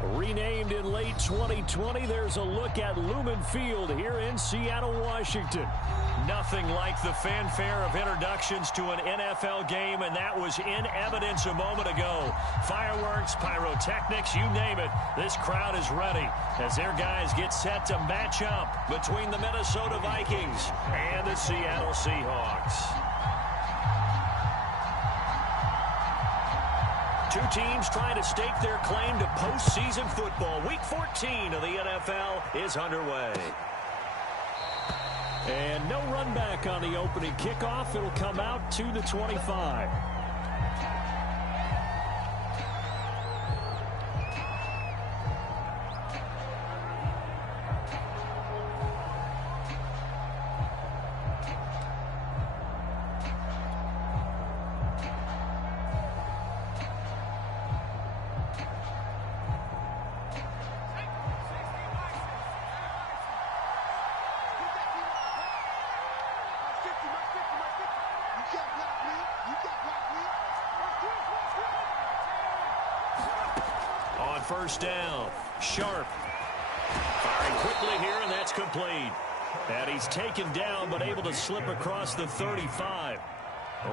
Renamed in late 2020, there's a look at Lumen Field here in Seattle, Washington. Nothing like the fanfare of introductions to an NFL game, and that was in evidence a moment ago. Fireworks, pyrotechnics, you name it. This crowd is ready as their guys get set to match up between the Minnesota Vikings and the Seattle Seahawks. Two teams trying to stake their claim to postseason football. Week 14 of the NFL is underway. And no run back on the opening kickoff. It'll come out to the 25. First down, Sharp. Firing quickly here, and that's complete. And he's taken down, but able to slip across the 35.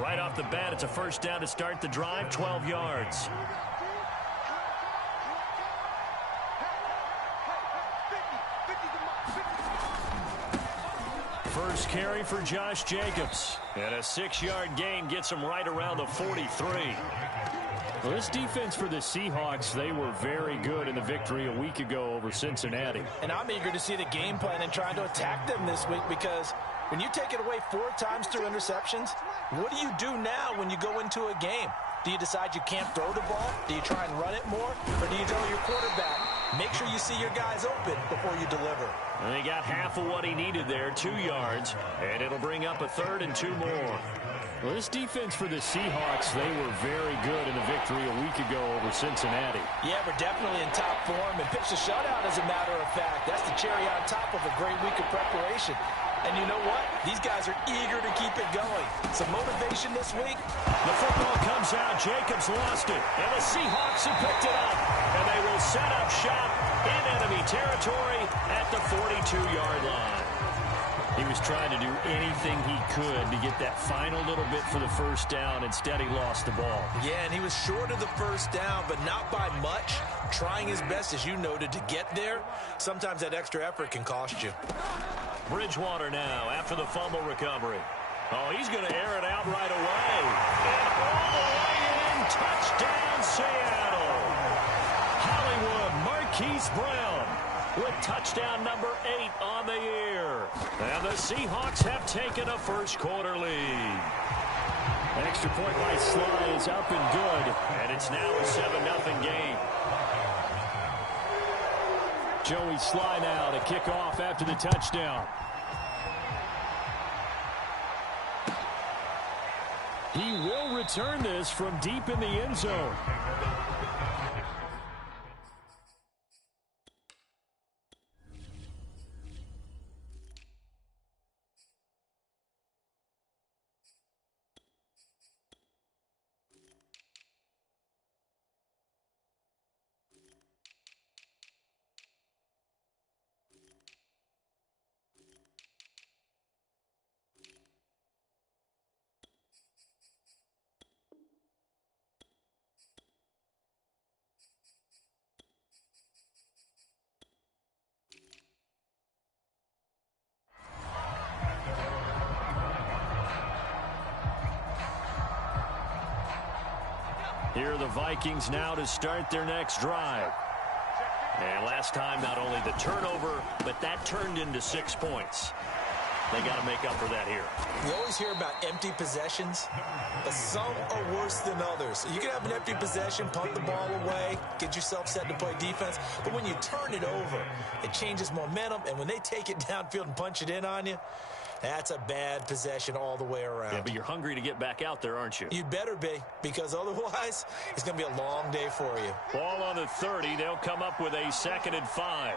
Right off the bat, it's a first down to start the drive, 12 yards. First carry for Josh Jacobs. And a 6-yard gain gets him right around the 43. Well, this defense for the Seahawks, they were very good in the victory a week ago over Cincinnati. And I'm eager to see the game plan and trying to attack them this week, because when you take it away 4 times through interceptions, what do you do now when you go into a game? Do you decide you can't throw the ball? Do you try and run it more? Or do you tell your quarterback, make sure you see your guys open before you deliver? And he got half of what he needed there, 2 yards, and it'll bring up a 3rd and 2 more. Well, this defense for the Seahawks, they were very good in the victory a week ago over Cincinnati. Yeah, we're definitely in top form and pitched a shutout, as a matter of fact. That's the cherry on top of a great week of preparation. And you know what? These guys are eager to keep it going. Some motivation this week. The football comes out. Jacobs lost it. And the Seahawks have picked it up. And they will set up shop in enemy territory at the 42-yard line. He was trying to do anything he could to get that final little bit for the first down. Instead, he lost the ball. Yeah, and he was short of the first down, but not by much. Trying his best, as you noted, to get there. Sometimes that extra effort can cost you. Bridgewater now after the fumble recovery. Oh, he's going to air it out right away. And all the way in, touchdown Seattle. Hollywood Marquise Brown with touchdown number 8 on the year. And the Seahawks have taken a first-quarter lead. An extra point by Sly is up and good, and it's now a 7-0 game. Joey Sly now to kick off after the touchdown. He will return this from deep in the end zone. Here are the Vikings now to start their next drive. And last time, not only the turnover, but that turned into 6 points. They got to make up for that here. We always hear about empty possessions, but some are worse than others. You can have an empty possession, punt the ball away, get yourself set to play defense, but when you turn it over, it changes momentum, and when they take it downfield and punch it in on you, that's a bad possession all the way around. Yeah, but you're hungry to get back out there, aren't you? You'd better be, because otherwise, it's going to be a long day for you. Ball on the 30. They'll come up with a 2nd and 5.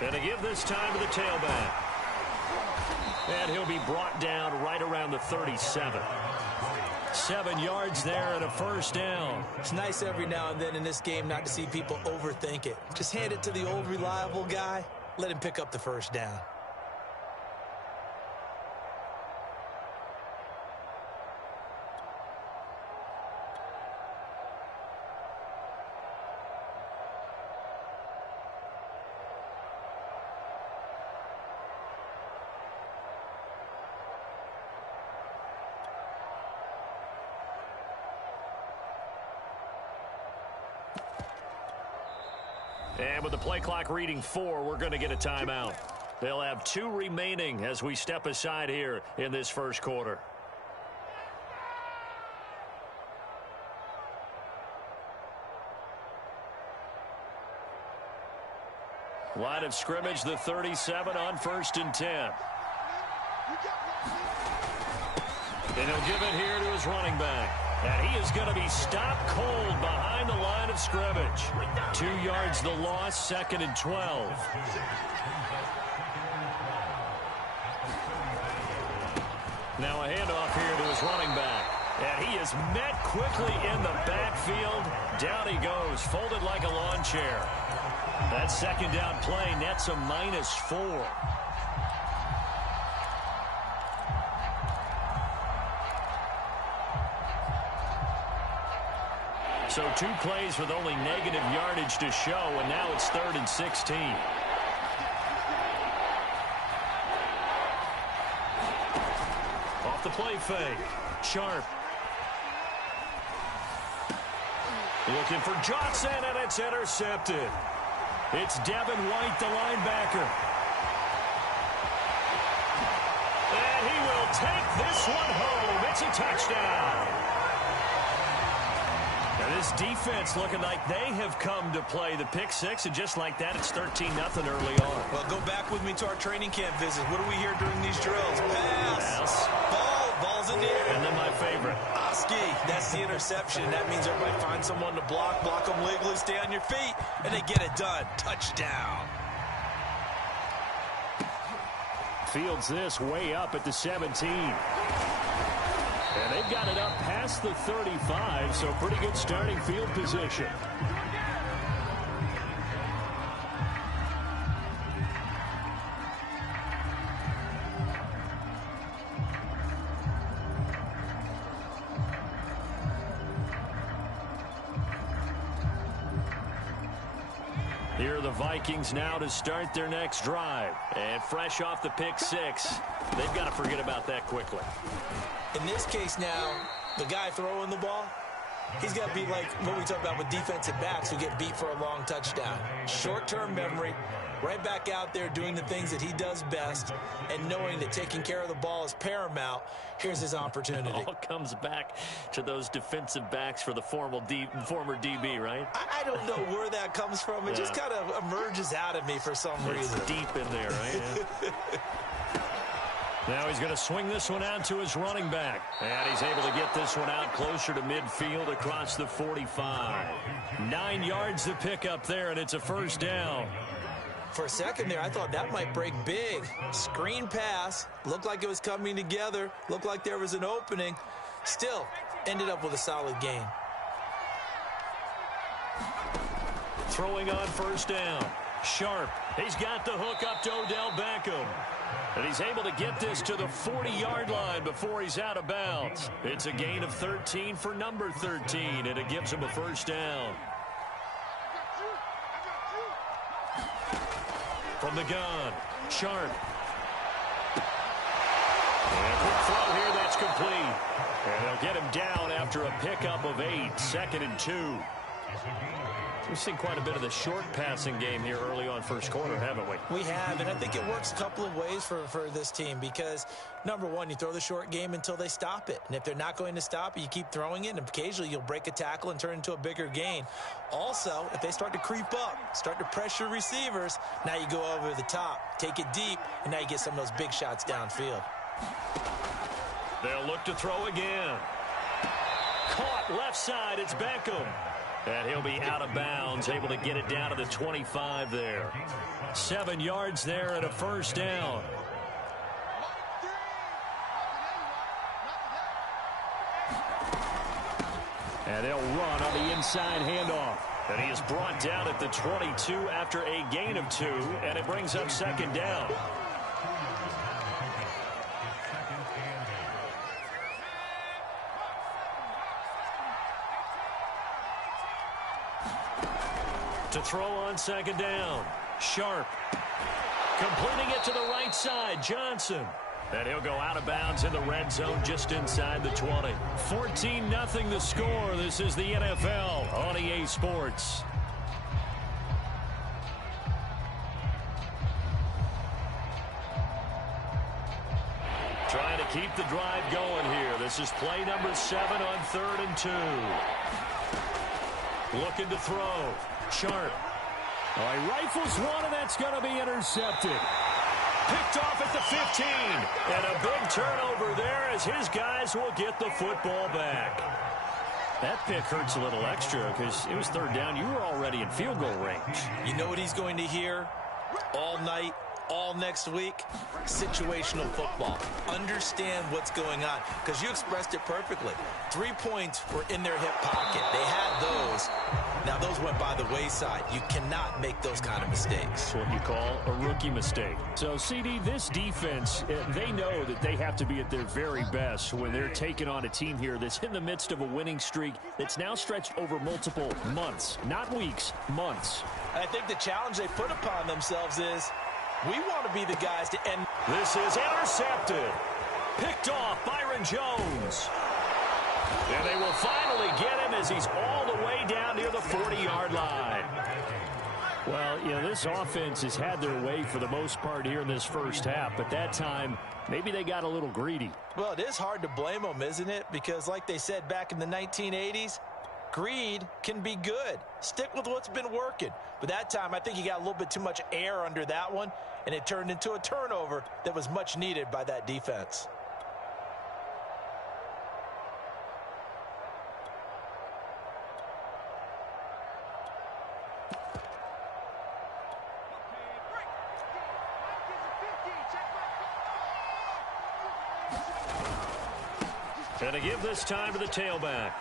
And to give this time to the tailback. And he'll be brought down right around the 37. 7 yards there and a first down. It's nice every now and then in this game not to see people overthink it. Just hand it to the old reliable guy. Let him pick up the first down. And with the play clock reading 4, we're going to get a timeout. They'll have 2 remaining as we step aside here in this first quarter. Line of scrimmage, the 37 on 1st and 10. And he'll give it here to his running back. And he is going to be stopped cold behind the line of scrimmage. 2 yards the loss, 2nd and 12. Now a handoff here to his running back. And he is met quickly in the backfield. Down he goes, folded like a lawn chair. That 2nd down play nets a -4. So 2 plays with only negative yardage to show, and now it's 3rd and 16. Off the play fake. Sharp. Looking for Johnson, and it's intercepted. It's Devin White, the linebacker. And he will take this one home. It's a touchdown. Now this defense looking like they have come to play the pick 6, and just like that, it's 13-0 early on. Well, go back with me to our training camp visit. What do we hear during these drills? Pass. Ball's in the air. And then my favorite. Oski, that's the interception. That means everybody finds someone to block them legally, stay on your feet, and they get it done. Touchdown. Fields this way up at the 17. And they've got it up past the 35, so pretty good starting field position. Here are the Vikings now to start their next drive. And fresh off the pick 6, they've got to forget about that quickly. In this case now, the guy throwing the ball, he's got to be like what we talk about with defensive backs who get beat for a long touchdown. Short-term memory, right back out there doing the things that he does best, and knowing that taking care of the ball is paramount. Here's his opportunity. It all comes back to those defensive backs for the former DB, right? I don't know where that comes from. It just kind of emerges out of me for some reason. It's deep in there, right? Yeah. Now he's going to swing this one out to his running back. And he's able to get this one out closer to midfield across the 45. 9 yards to pick up there, and it's a first down. For a second there, I thought that might break big. Screen pass. Looked like it was coming together. Looked like there was an opening. Still, ended up with a solid gain. Throwing on first down. Sharp. He's got the hook up to Odell Beckham. And he's able to get this to the 40-yard line before he's out of bounds. It's a gain of 13 for number 13, and it gives him a first down. From the gun, Sharp. And a quick throw here, that's complete. And they'll get him down after a pickup of 8, 2nd and 2. We've seen quite a bit of the short passing game here early on first quarter, haven't we? We have, and I think it works a couple of ways for this team because, number one, you throw the short game until they stop it. And if they're not going to stop it, you keep throwing it, and occasionally you'll break a tackle and turn it into a bigger gain. Also, if they start to creep up, start to pressure receivers, now you go over the top, take it deep, and now you get some of those big shots downfield. They'll look to throw again. Caught left side, it's Beckham. And he'll be out of bounds, able to get it down to the 25 there. 7 yards there and a first down. And they'll run on the inside handoff. And he is brought down at the 22 after a gain of 2, and it brings up second down. To throw on second down. Sharp. Completing it to the right side. Johnson. And he'll go out of bounds in the red zone just inside the 20. 14-0 the score. This is the NFL on EA Sports. Trying to keep the drive going here. This is play number 7 on 3rd and 2. Looking to throw. Sharp. Oh, he rifles one, and that's going to be intercepted. Picked off at the 15. And a big turnover there as his guys will get the football back. That pick hurts a little extra because it was 3rd down. You were already in field goal range. You know what he's going to hear all night, all next week? Situational football. Understand what's going on, because you expressed it perfectly. 3 points were in their hip pocket. They had those. Now, those went by the wayside. You cannot make those kind of mistakes. That's what you call a rookie mistake. So, CD, this defense, they know that they have to be at their very best when they're taking on a team here that's in the midst of a winning streak that's now stretched over multiple months. Not weeks, months. I think the challenge they put upon themselves is, we want to be the guys to end. This is intercepted. Picked off Byron Jones. And they will finally get him as he's all the way down near the 40-yard line. Well, you know, this offense has had their way for the most part here in this first half, but that time, maybe they got a little greedy. Well, it is hard to blame them, isn't it? Because like they said back in the 1980s, greed can be good. Stick with what's been working. But that time, I think you got a little bit too much air under that one, and it turned into a turnover that was much needed by that defense. And to give this time to the tailback.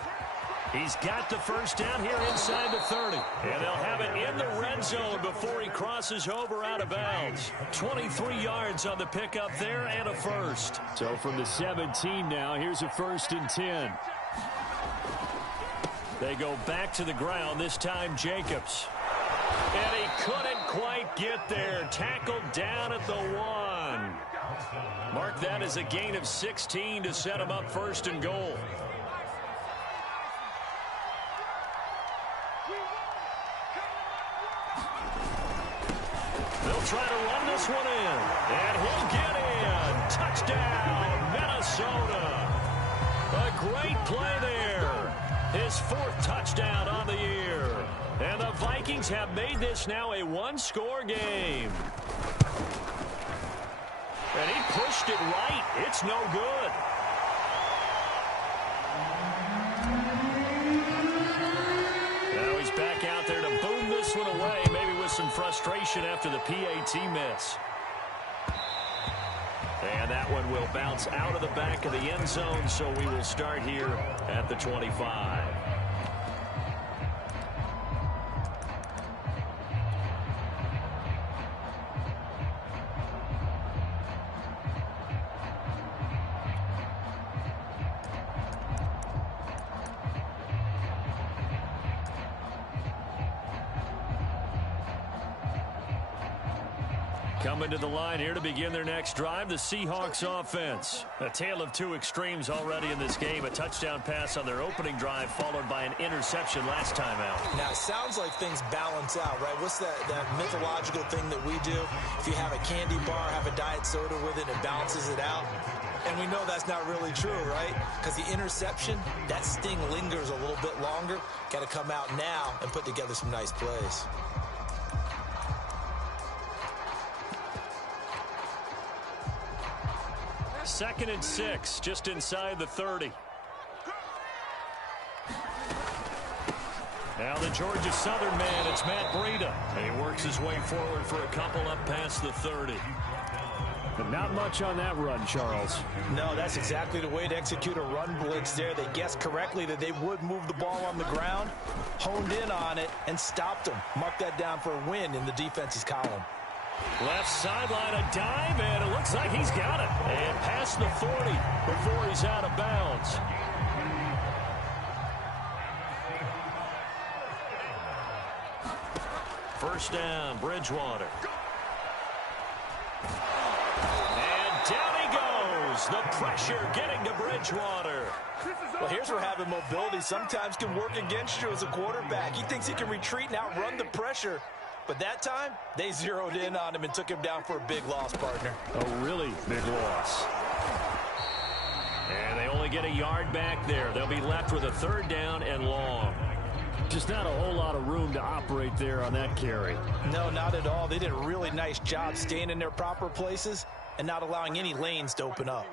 He's got the first down here inside the 30. And they'll have it in the red zone before he crosses over out of bounds. 23 yards on the pickup there and a first. So from the 17 now, here's a 1st and 10. They go back to the ground, this time Jacobs. And he couldn't quite get there. Tackled down at the 1. Mark that as a gain of 16 to set him up 1st and goal. They'll try to run this one in. And he'll get in. Touchdown, Minnesota. A great play there. His 4th touchdown on the year. And the Vikings have made this now a one-score game. And he pushed it right. It's no good. Now he's back out there to boom this one away, maybe with some frustration after the PAT miss. And that one will bounce out of the back of the end zone, so we will start here at the 25. Coming to the line here to begin their next drive, the Seahawks offense. A tale of two extremes already in this game. A touchdown pass on their opening drive, followed by an interception last time out. Now, it sounds like things balance out, right? What's that mythological thing that we do? If you have a candy bar, have a diet soda with it, it balances it out. And we know that's not really true, right? Because the interception, that sting lingers a little bit longer. Got to come out now and put together some nice plays. Second and 6, just inside the 30. Now the Georgia Southern man, it's Matt Breida. And he works his way forward for a couple up past the 30. But not much on that run, Charles. No, that's exactly the way to execute a run blitz there. They guessed correctly that they would move the ball on the ground, honed in on it, and stopped them. Mark that down for a win in the defense's column. Left sideline, a dive, and it looks like he's got it. And past the 40 before he's out of bounds. First down, Bridgewater. And down he goes. The pressure getting to Bridgewater. Well, here's where having mobility sometimes can work against you as a quarterback. He thinks he can retreat and outrun the pressure. But that time, they zeroed in on him and took him down for a big loss, partner. A really big loss. And they only get a yard back there. They'll be left with a third down and long. Just not a whole lot of room to operate there on that carry. No, not at all. They did a really nice job staying in their proper places and not allowing any lanes to open up.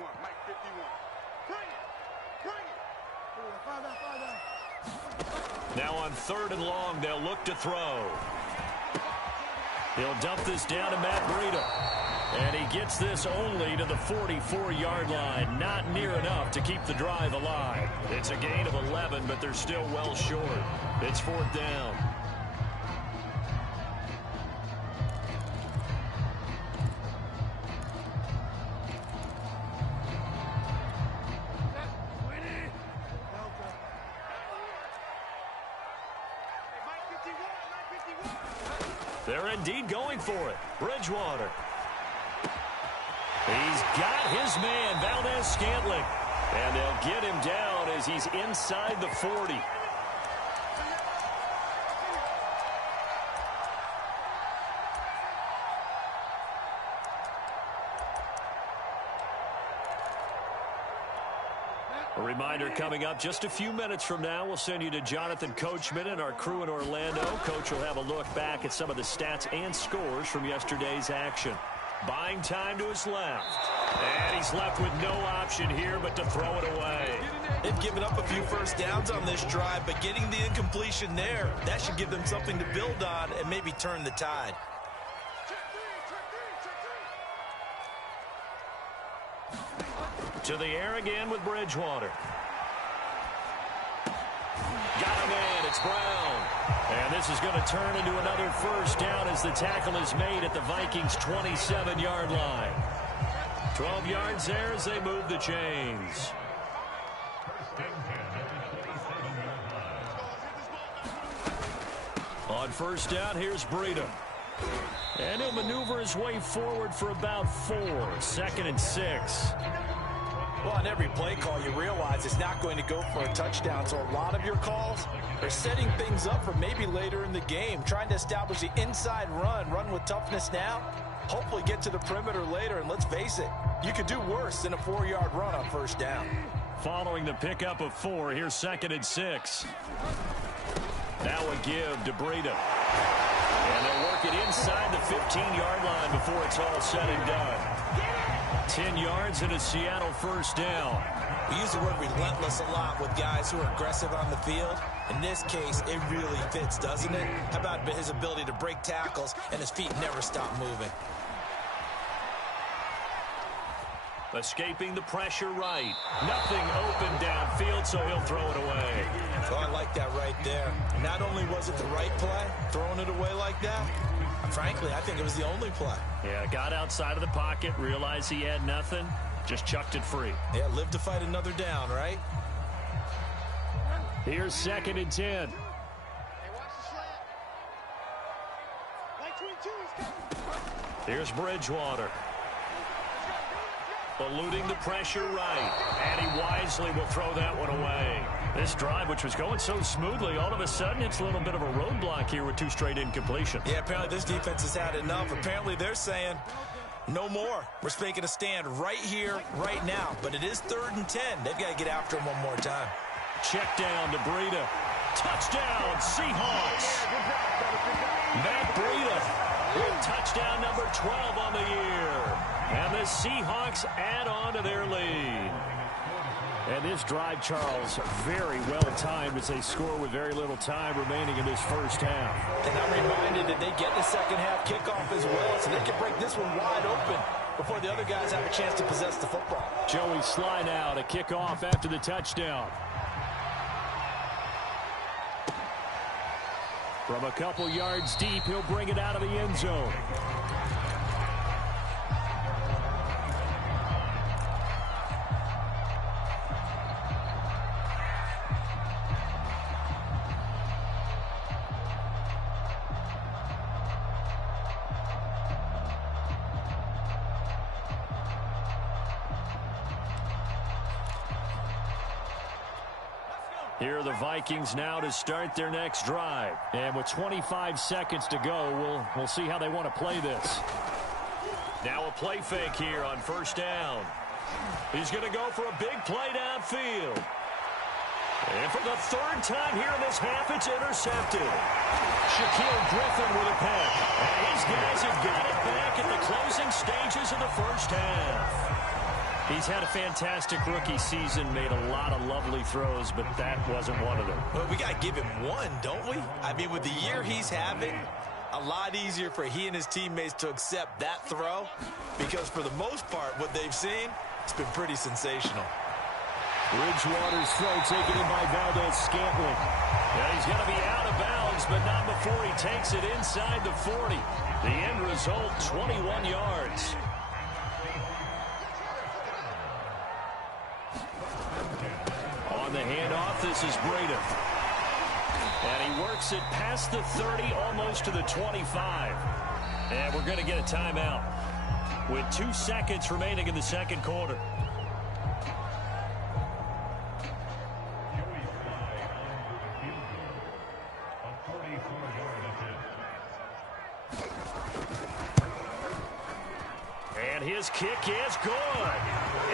Now on third and long, they'll look to throw. He'll dump this down to Matt Breida. And he gets this only to the 44-yard line. Not near enough to keep the drive alive. It's a gain of 11, but they're still well short. It's fourth down. They're indeed going for it. Bridgewater. He's got his man, Valdez-Scantling. And they'll get him down as he's inside the 40. A reminder coming up just a few minutes from now, we'll send you to Jonathan Coachman and our crew in Orlando. Coach will have a look back at some of the stats and scores from yesterday's action. Buying time to his left. And he's left with no option here but to throw it away. They've given up a few first downs on this drive, but getting the incompletion there, that should give them something to build on and maybe turn the tide. To the air again with Bridgewater. Got a man, it's Brown. And this is going to turn into another first down as the tackle is made at the Vikings' 27-yard line. 12 yards there as they move the chains. On first down, here's Breida. And he'll maneuver his way forward for about 4. 2nd and 6. Well, on every play call, you realize it's not going to go for a touchdown. So a lot of your calls are setting things up for maybe later in the game, trying to establish the inside run with toughness now, hopefully get to the perimeter later. And let's face it, you could do worse than a 4-yard run on first down. Following the pickup of 4, here's 2nd and 6. Now a give to Breida. And they'll work it inside the 15-yard line before it's all said and done. 10 yards and a Seattle first down. We use the word relentless a lot with guys who are aggressive on the field. In this case, it really fits, doesn't it? How about his ability to break tackles and his feet never stop moving? Escaping the pressure right. Nothing open downfield, so he'll throw it away. So I like that right there. Not only was it the right play, throwing it away like that, frankly, I think it was the only play. Yeah, got outside of the pocket, realized he had nothing, just chucked it free. Yeah, live to fight another down, right? Here's 2nd and 10. Here's Bridgewater. Eluding the pressure right. And he wisely will throw that one away. This drive, which was going so smoothly, all of a sudden it's a little bit of a roadblock here with 2 straight incompletions. Yeah, apparently this defense has had enough. Apparently they're saying, no more. We're making a stand right here, right now. But it is 3rd and 10. They've got to get after him one more time. Check down to Breida. Touchdown, Seahawks. Matt Breida with touchdown number 12 on the year. And the Seahawks add on to their lead. And this drive, Charles, very well timed as they score with very little time remaining in this first half. And I'm reminded that they get the second half kickoff as well, so they can break this one wide open. before the other guys have a chance to possess the football. Joey Sly now to kick off after the touchdown. From a couple yards deep, he'll bring it out of the end zone. Here are the Vikings now to start their next drive. And with 25 seconds to go, we'll see how they want to play this. Now a play fake here on first down. He's going to go for a big play downfield. And for the third time here in this half, it's intercepted. Shaquille Griffin with a pick. And his guys have got it back at the closing stages of the first half. He's had a fantastic rookie season, made a lot of lovely throws, but that wasn't one of them. Well, we got to give him one, don't we? I mean, with the year he's having, a lot easier for he and his teammates to accept that throw, because for the most part, what they've seen, it's been pretty sensational. Bridgewater's throw taken in by Valdez-Scantling. Yeah, he's going to be out of bounds, but not before he takes it inside the 40. The end result, 21 yards. On the handoff, this is Breda. And he works it past the 30, almost to the 25. And we're going to get a timeout with 2 seconds remaining in the second quarter. And his kick is good.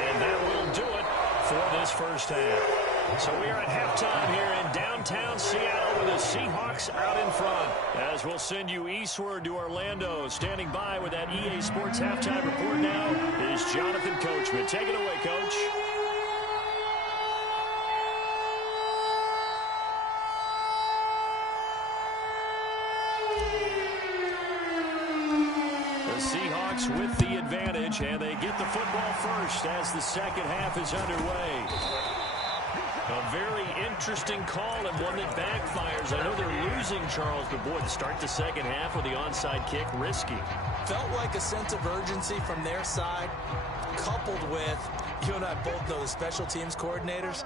And that will do it for this first half. So we are at halftime here in downtown Seattle with the Seahawks out in front. As we'll send you eastward to Orlando. Standing by with that EA Sports halftime report now is Jonathan Coachman. Take it away, Coach. The Seahawks with the advantage, and they get the football first as the second half is underway. A very interesting call and one that backfires. I know they're losing, Charles, but boy, to start the second half with the onside kick, risky. Felt like a sense of urgency from their side, coupled with, you and I both know the special teams coordinators,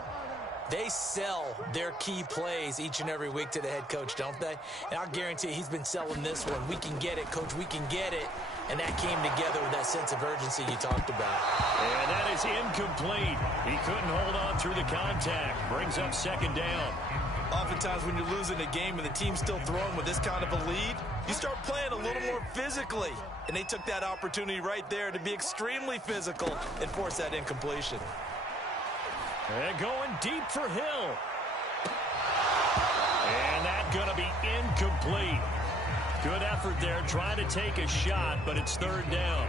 they sell their key plays each and every week to the head coach, don't they? And I'll guarantee he's been selling this one. We can get it, Coach, we can get it. And that came together with that sense of urgency you talked about. And that is incomplete. He couldn't hold on through the contact. Brings up second down. Oftentimes when you're losing a game and the team's still throwing with this kind of a lead, you start playing a little more physically. And they took that opportunity right there to be extremely physical and force that incompletion. And going deep for Hill. And that's going to be incomplete. Good effort there, trying to take a shot, but it's third down.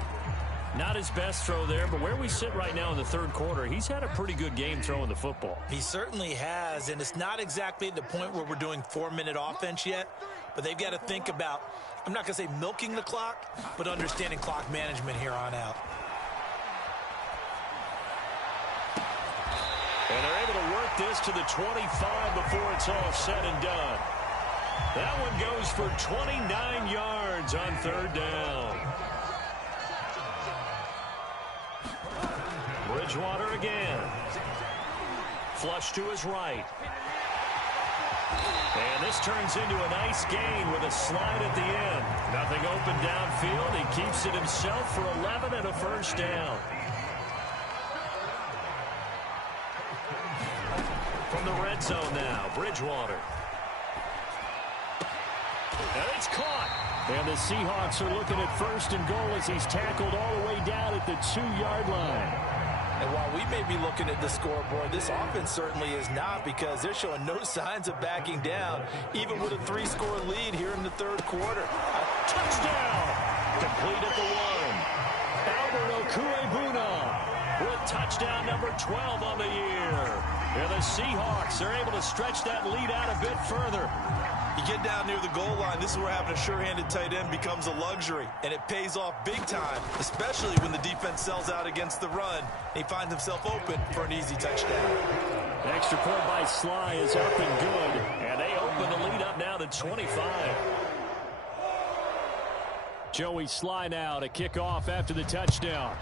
Not his best throw there, but where we sit right now in the third quarter, he's had a pretty good game throwing the football. He certainly has, and it's not exactly at the point where we're doing 4-minute offense yet, but they've got to think about, I'm not going to say milking the clock, but understanding clock management here on out. And they're able to work this to the 25 before it's all said and done. That one goes for 29 yards on third down. Bridgewater again. Flush to his right. And this turns into a nice gain with a slide at the end. Nothing open downfield. He keeps it himself for 11 and a first down. From the red zone now, Bridgewater. And it's caught. And the Seahawks are looking at first and goal as he's tackled all the way down at the 2-yard line. And while we may be looking at the scoreboard, this offense certainly is not, because they're showing no signs of backing down, even with a 3-score lead here in the third quarter. A touchdown! Complete at the 1. Albert Okwuegbunam with touchdown number 12 on the year. And the Seahawks are able to stretch that lead out a bit further. You get down near the goal line, this is where having a sure-handed tight end becomes a luxury, and it pays off big time, especially when the defense sells out against the run, and he finds himself open for an easy touchdown. Extra point by Sly is up and good, and they open the lead up now to 25. Joey Sly now to kick off after the touchdown.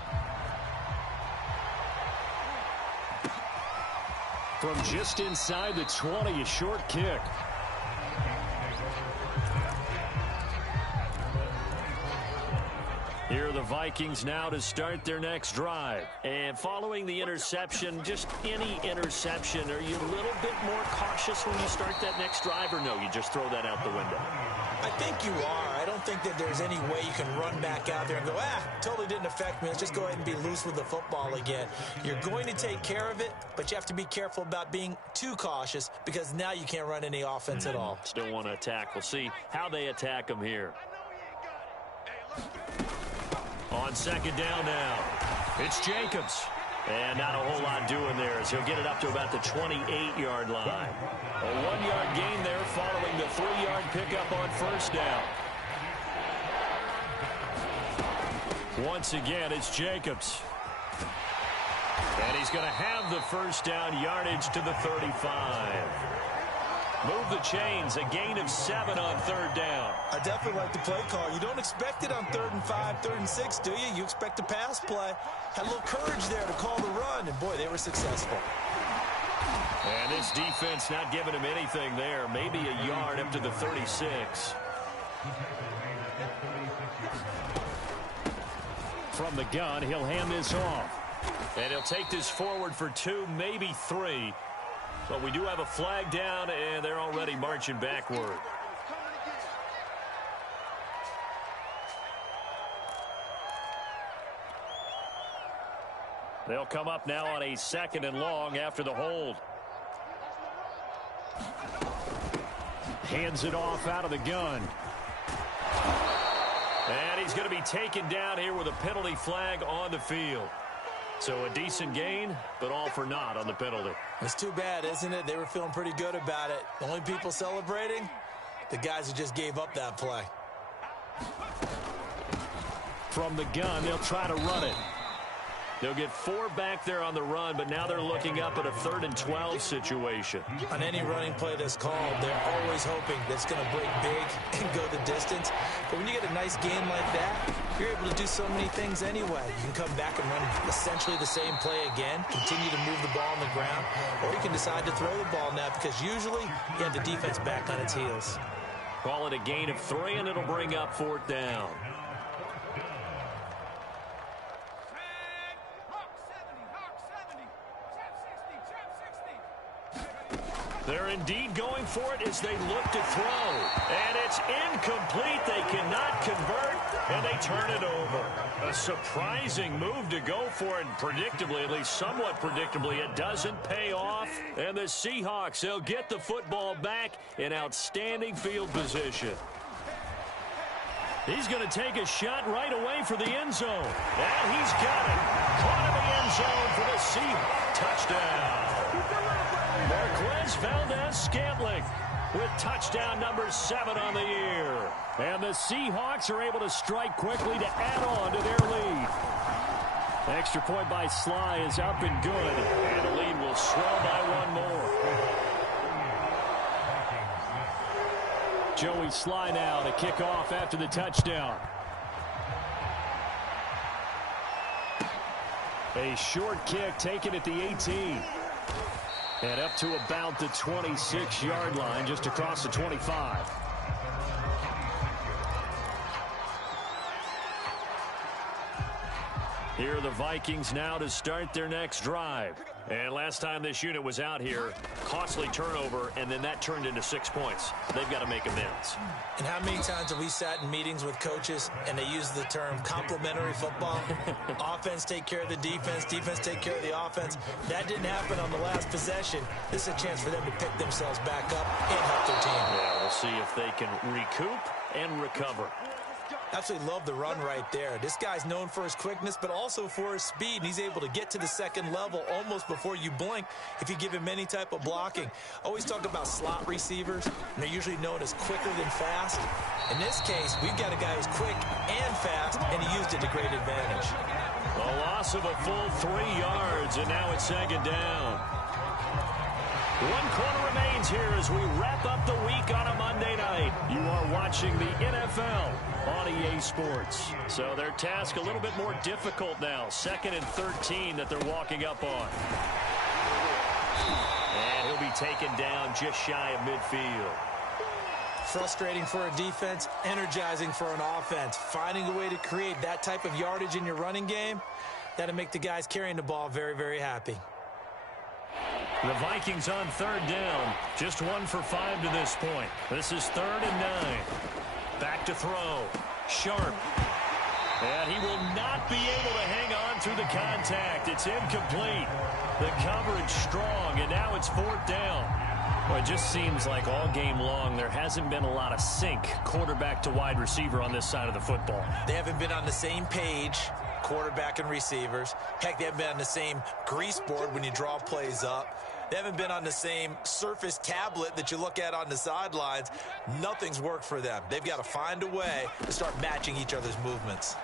From just inside the 20, a short kick. Here are the Vikings now to start their next drive. And following the interception, just any interception, are you a little bit more cautious when you start that next drive, or no, you just throw that out the window? I think you are. I don't think that there's any way you can run back out there and go, totally didn't affect me. Let's just go ahead and be loose with the football again. You're going to take care of it, but you have to be careful about being too cautious because now you can't run any offense at all. Still want to attack. We'll see how they attack them here. On second down now, it's Jacobs. And not a whole lot doing there as he'll get it up to about the 28-yard line. A 1-yard gain there following the 3-yard pickup on first down. Once again, it's Jacobs. And he's going to have the first down, yardage to the 35. Move the chains, a gain of 7 on third down. I definitely like the play call. You don't expect it on 3rd and 5, 3rd and 6, do you? You expect a pass play. Had a little courage there to call the run, and boy, they were successful. And this defense not giving him anything there. Maybe a yard up to the 36. From the gun, he'll hand this off. And he'll take this forward for 2, maybe 3. But we do have a flag down, and they're already marching backward. They'll come up now on a 2nd and long after the hold. Hands it off out of the gun. And he's going to be taken down here with a penalty flag on the field. So a decent gain, but all for naught on the penalty. It's too bad, isn't it? They were feeling pretty good about it. The only people celebrating, the guys who just gave up that play. From the gun, they'll try to run it. They'll get 4 back there on the run, but now they're looking up at a 3rd and 12 situation. On any running play that's called, they're always hoping that it's going to break big and go the distance. But when you get a nice game like that, you're able to do so many things anyway. You can come back and run essentially the same play again, continue to move the ball on the ground, or you can decide to throw the ball now because usually you have the defense back on its heels. Call it a gain of 3, and it'll bring up 4th down. They're indeed going for it as they look to throw. And it's incomplete. They cannot convert, and they turn it over. A surprising move to go for it. Predictably, at least somewhat predictably, it doesn't pay off. And the Seahawks, they'll get the football back in outstanding field position. He's going to take a shot right away for the end zone. And he's got it. Caught in the end zone for the Seahawks. Touchdown. Marquez Valdez-Scantling with touchdown number 7 on the year. And the Seahawks are able to strike quickly to add on to their lead. Extra point by Sly is up and good. And the lead will swell by 1 more. Joey Sly now to kick off after the touchdown. A short kick taken at the 18. And up to about the 26-yard line, just across the 25. Here are the Vikings now to start their next drive. And last time this unit was out here, costly turnover, and then that turned into 6 points. They've got to make amends. And how many times have we sat in meetings with coaches and they use the term complementary football? Offense take care of the defense, defense take care of the offense. That didn't happen on the last possession. This is a chance for them to pick themselves back up and help their team. Yeah, we'll see if they can recoup and recover. Absolutely love the run right there. This guy's known for his quickness, but also for his speed, and he's able to get to the second level almost before you blink if you give him any type of blocking. Always talk about slot receivers, and they're usually known as quicker than fast. In this case, we've got a guy who's quick and fast, and he used it to great advantage. A loss of a full 3 yards, and now it's second down. 1 quarter remains here as we wrap up the week on a Monday night. You are watching the NFL on EA Sports. So their task a little bit more difficult now. 2nd and 13 that they're walking up on. And he'll be taken down just shy of midfield. Frustrating for a defense, energizing for an offense. Finding a way to create that type of yardage in your running game, that'll make the guys carrying the ball very, very happy. The Vikings on 3rd down. Just 1 for 5 to this point. This is 3rd and 9. Back to throw. Sharp. And he will not be able to hang on through the contact. It's incomplete. The coverage strong, and now it's 4th down. Well, it just seems like all game long there hasn't been a lot of sync quarterback to wide receiver on this side of the football. They haven't been on the same page, quarterback and receivers. Heck, they haven't been on the same grease board when you draw plays up. They haven't been on the same Surface tablet that you look at on the sidelines. Nothing's worked for them. They've got to find a way to start matching each other's movements.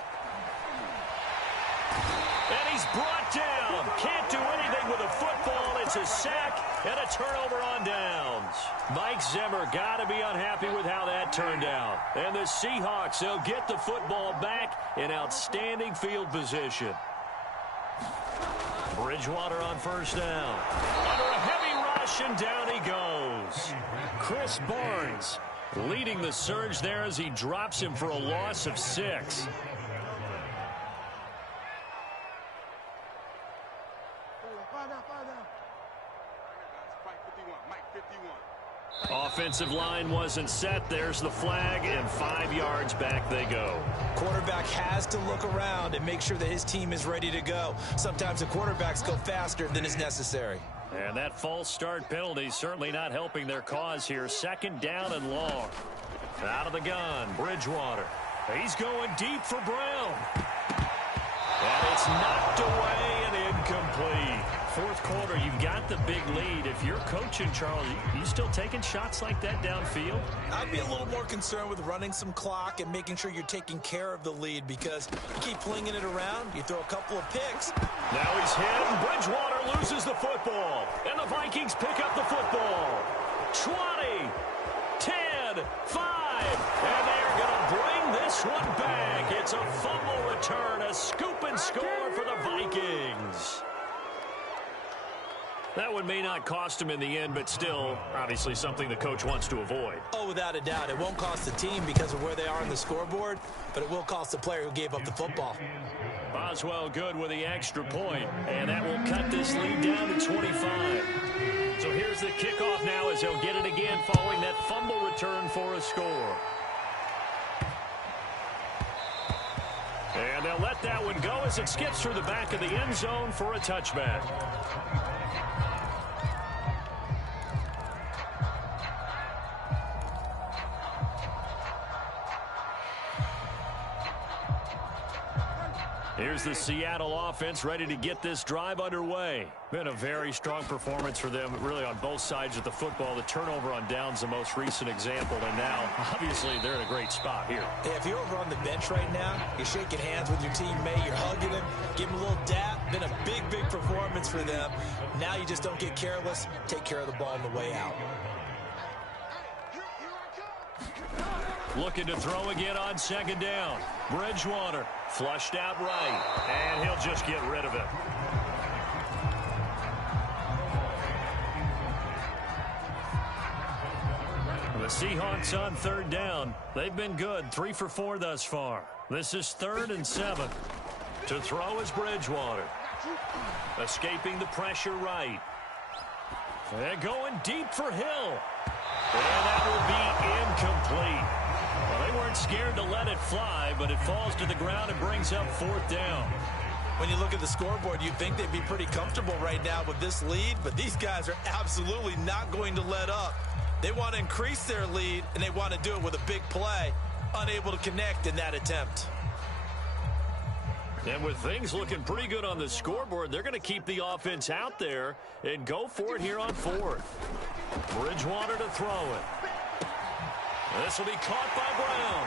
And he's brought down. Can't do anything with a football. It's a sack and a turnover on downs. Mike Zimmer got to be unhappy with how that turned out. And the Seahawks, they'll get the football back in outstanding field position. Bridgewater on 1st down. Under a heavy rush, and down he goes. Chris Barnes leading the surge there as he drops him for a loss of 6. Offensive line wasn't set. There's the flag, and 5 yards back they go. Quarterback has to look around and make sure that his team is ready to go. Sometimes the quarterbacks go faster than is necessary. And that false start penalty certainly not helping their cause here. 2nd down and long. Out of the gun, Bridgewater. He's going deep for Brown. And it's knocked away and incomplete. 4th quarter, you've got the big lead. If you're coaching, Charles, you still taking shots like that downfield? I'd be a little more concerned with running some clock and making sure you're taking care of the lead, because you keep flinging it around, you throw a couple of picks. Now he's hit, and Bridgewater loses the football. And the Vikings pick up the football. 20, 10, 5. And they're going to bring this one back. It's a fumble return, a scoop and score for the Vikings. That one may not cost him in the end, but still, obviously something the coach wants to avoid. Oh, without a doubt. It won't cost the team because of where they are on the scoreboard, but it will cost the player who gave up the football. Boswell good with the extra point, and that will cut this lead down to 25. So here's the kickoff now as he'll get it again following that fumble return for a score. And they'll let that one go as it skips through the back of the end zone for a touchback. Here's the Seattle offense ready to get this drive underway. Been a very strong performance for them, really on both sides of the football. The turnover on downs, the most recent example, and now, obviously, they're in a great spot here. Hey, if you're over on the bench right now, you're shaking hands with your teammate, you're hugging him, give him a little dap. Been a big, big performance for them. Now you just don't get careless. Take care of the ball on the way out. Looking to throw again on 2nd down. Bridgewater flushed out right, and he'll just get rid of it. The Seahawks on 3rd down. They've been good, 3 for 4 thus far. This is 3rd and 7. To throw is Bridgewater. Escaping the pressure right. They're going deep for Hill. And that will be incomplete. Well, they weren't scared to let it fly, but it falls to the ground and brings up 4th down. When you look at the scoreboard, you'd think they'd be pretty comfortable right now with this lead, but these guys are absolutely not going to let up. They want to increase their lead, and they want to do it with a big play. unable to connect in that attempt. And with things looking pretty good on the scoreboard, they're going to keep the offense out there and go for it here on fourth. Bridgewater to throw it. This will be caught by Brown.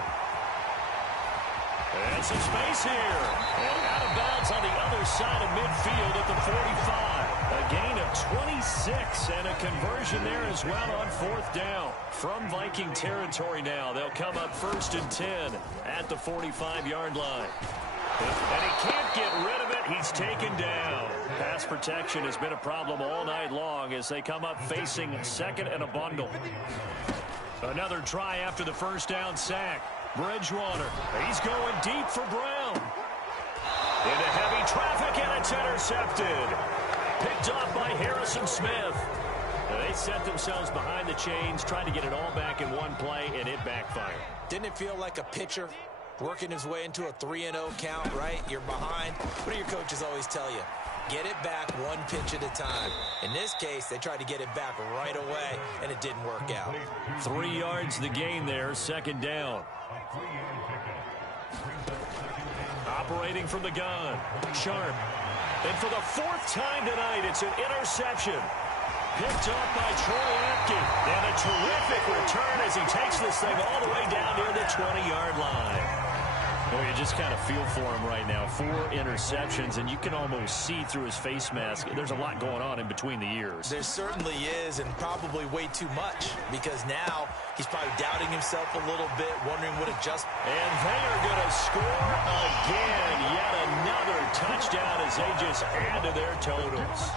And some space here. And out of bounds on the other side of midfield at the 45. A gain of 26 and a conversion there as well on fourth down. From Viking territory now, they'll come up 1st and 10 at the 45-yard line. And he can't get rid of it. He's taken down. Pass protection has been a problem all night long as they come up facing 2nd and a bundle. Another try after the first down sack. Bridgewater, he's going deep for Brown. Into heavy traffic, and it's intercepted. Picked off by Harrison Smith. They set themselves behind the chains, trying to get it all back in one play, and it backfired. Didn't it feel like a pitcher working his way into a 3-0 count, right? You're behind. What do your coaches always tell you? Get it back one pitch at a time. In this case, they tried to get it back right away, and it didn't work out. 3 yards the gain there, 2nd down. Operating from the gun, Sharp. And for the 4th time tonight, it's an interception. Picked up by Troy Apke. And a terrific return as he takes this thing all the way down near the 20-yard line. Well, you just kind of feel for him right now. 4 interceptions, and you can almost see through his face mask. There's a lot going on in between the ears. There certainly is, and probably way too much, because now he's probably doubting himself a little bit, wondering what adjustment. And they are going to score again. Yet another touchdown as they just add to their totals.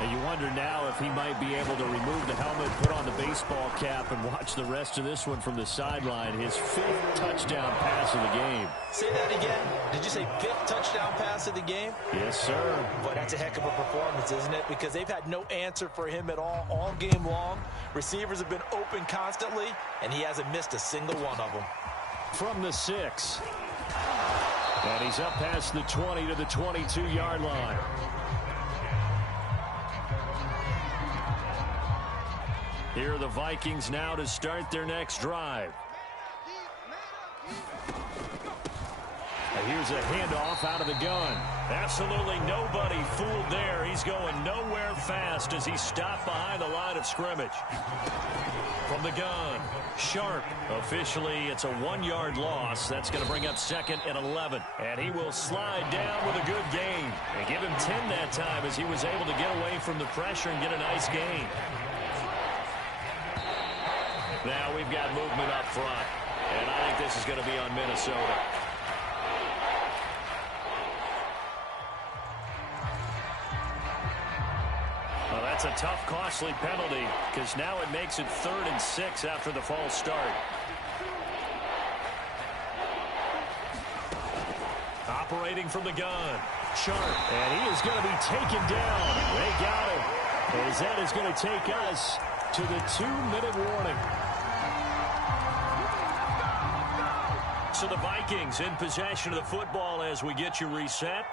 And you wonder now if he might be able to remove the helmet, put on the baseball cap, and watch the rest of this one from the sideline. His 5th touchdown pass of the game. Say that again. Did you say 5th touchdown pass of the game? Yes, sir. But that's a heck of a performance, isn't it? Because they've had no answer for him at all game long. Receivers have been open constantly, and he hasn't missed a single one of them. From the 6. And he's up past the 20 to the 22-yard line. Here are the Vikings now to start their next drive. Here's a handoff out of the gun. Absolutely nobody fooled there. He's going nowhere fast as he stopped behind the line of scrimmage. From the gun, Sharp. Officially, it's a 1-yard loss. That's going to bring up 2nd and 11. And he will slide down with a good gain. And give him 10 that time as he was able to get away from the pressure and get a nice gain. Now we've got movement up front, and I think this is going to be on Minnesota. Well, that's a tough, costly penalty because now it makes it 3rd and 6 after the false start. Operating from the gun, Sharp, and he is going to be taken down. They got him, as that is going to take us to the 2-minute warning. So the Vikings in possession of the football as we get you reset.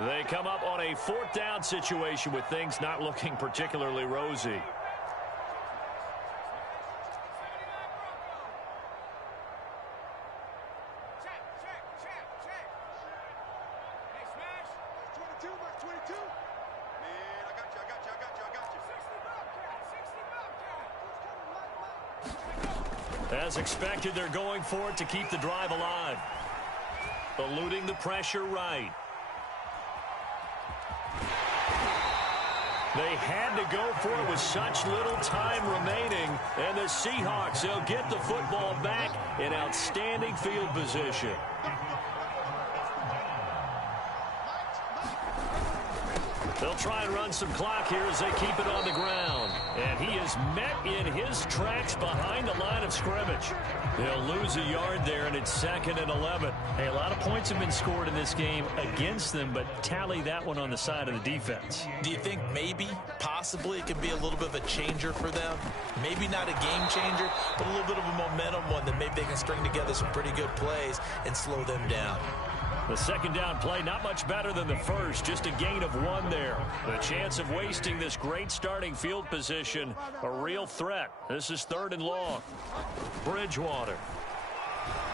They come up on a 4th down situation with things not looking particularly rosy. As expected, they're going for it to keep the drive alive. Eluding the pressure right. They had to go for it with such little time remaining. And the Seahawks, they'll get the football back in outstanding field position. They'll try and run some clock here as they keep it on the ground. And he is met in his tracks behind the line of scrimmage. They'll lose a yard there, and it's 2nd and 11. Hey, a lot of points have been scored in this game against them, but tally that one on the side of the defense. Do you think maybe, possibly, it could be a little bit of a changer for them? Maybe not a game changer, but a little bit of a momentum one that maybe they can string together some pretty good plays and slow them down. The 2nd down play, not much better than the first, just a gain of 1 there. The chance of wasting this great starting field position, a real threat. This is 3rd and long. Bridgewater.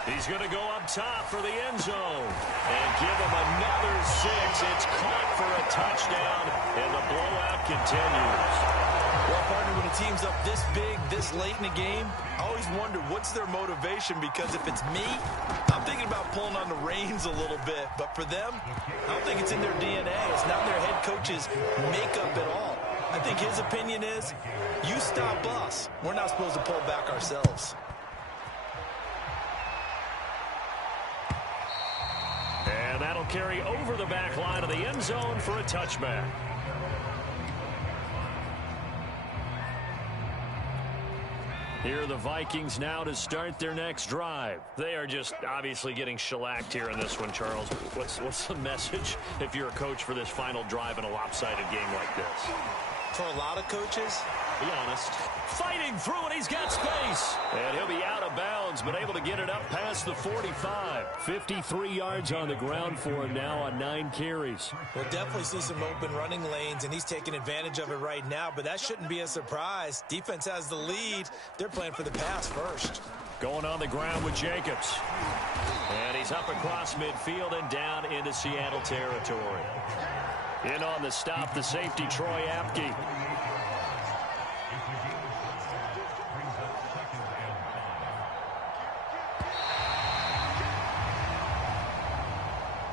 He's going to go up top for the end zone. And give him another 6. It's caught for a touchdown, and the blowout continues. Well, partner, when a team's up this big, this late in the game, I always wonder what's their motivation, because if it's me, I'm thinking about pulling on the reins a little bit. But for them, I don't think it's in their DNA. It's not their head coach's makeup at all. I think his opinion is, you stop us. We're not supposed to pull back ourselves. And that'll carry over the back line of the end zone for a touchback. Here are the Vikings now to start their next drive. They are just obviously getting shellacked here in this one, Charles. What's the message if you're a coach for this final drive in a lopsided game like this? For a lot of coaches, be honest. Fighting through, and he's got space. And he'll be out of bounds, but able to get it up past the 45. 53 yards on the ground for him now on 9 carries. We'll definitely see some open running lanes, and he's taking advantage of it right now, but that shouldn't be a surprise. Defense has the lead. They're playing for the pass first. Going on the ground with Jacobs. And he's up across midfield and down into Seattle territory. In on the stop, the safety, Troy Apke.